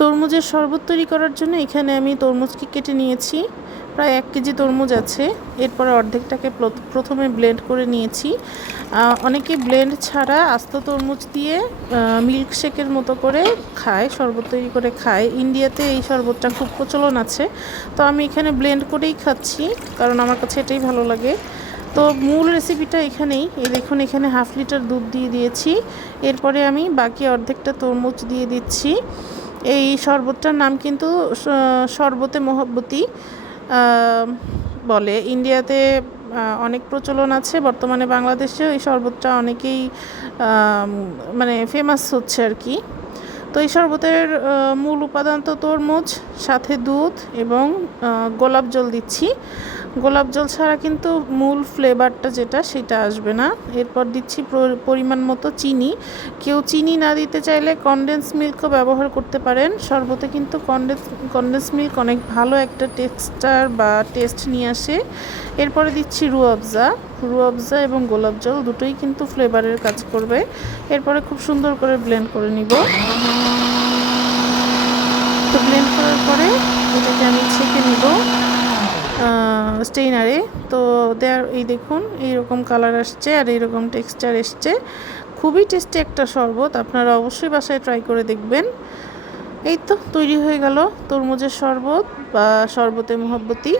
তরমুজের শরবত তৈরি করার জন্য এখানে আমি তরমুজকে কেটে নিয়েছি। প্রায় এক কেজি তরমুজ আছে। এরপরে অর্ধেকটাকে প্রথমে ব্লেন্ড করে নিয়েছি। অনেকে ব্লেন্ড ছাড়া আস্ত তরমুজ দিয়ে মিল্কশেকের মতো করে খায়, শরবত তৈরি করে খায়। ইন্ডিয়াতে এই শরবতটা খুব প্রচলন আছে। তো আমি এখানে ব্লেন্ড করেই খাচ্ছি, কারণ আমার কাছে এটাই ভালো লাগে। তো মূল রেসিপিটা এখানেই। এই দেখুন, এখানে হাফ লিটার দুধ দিয়ে দিয়েছি। এরপরে আমি বাকি অর্ধেকটা তরমুজ দিয়ে দিচ্ছি। এই শরবতটার নাম কিন্তু শরবতে মহব্বতী বলে। ইন্ডিয়াতে অনেক প্রচলন আছে। বর্তমানে বাংলাদেশেও এই শরবতটা অনেকেই মানে ফেমাস হচ্ছে আর কি। তো এই শরবতের মূল উপাদান তো তরমুজ, সাথে দুধ এবং গোলাপ জল দিচ্ছি। গোলাপ জল ছাড়া কিন্তু মূল ফ্লেভারটা যেটা, সেটা আসবে না। এরপর দিচ্ছি পরিমাণ মতো চিনি। কেউ চিনি না দিতে চাইলে কনডেন্স মিল্কও ব্যবহার করতে পারেন। শরবতে কিন্তু কনডেন্স কনডেন্স মিল্ক অনেক ভালো একটা টেক্সচার বা টেস্ট নিয়ে আসে। এরপরে দিচ্ছি রুয়াবজা রুয়াবজা এবং গোলাপ জল দুটোই কিন্তু ফ্লেভারের কাজ করবে। এরপরে খুব সুন্দর করে ব্লেন্ড করে নিব। তো ব্লেন্ড করার পরে এটাকে আমি ছেঁকে নিব। স্টেইনারে তো দেয়ার এই দেখুন, এইরকম কালার আসছে আর এইরকম টেক্সচার এসছে। খুবই টেস্টি একটা শরবত, আপনারা অবশ্যই বাসায় ট্রাই করে দেখবেন। এই তো, তৈরি হয়ে গেল তরমুজের শরবত বা শরবতে মোহব্বতি।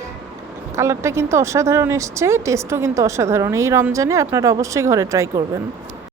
কালারটা কিন্তু অসাধারণ এসছে টেস্টও কিন্তু অসাধারণ। এই রমজানে আপনারা অবশ্যই ঘরে ট্রাই করবেন।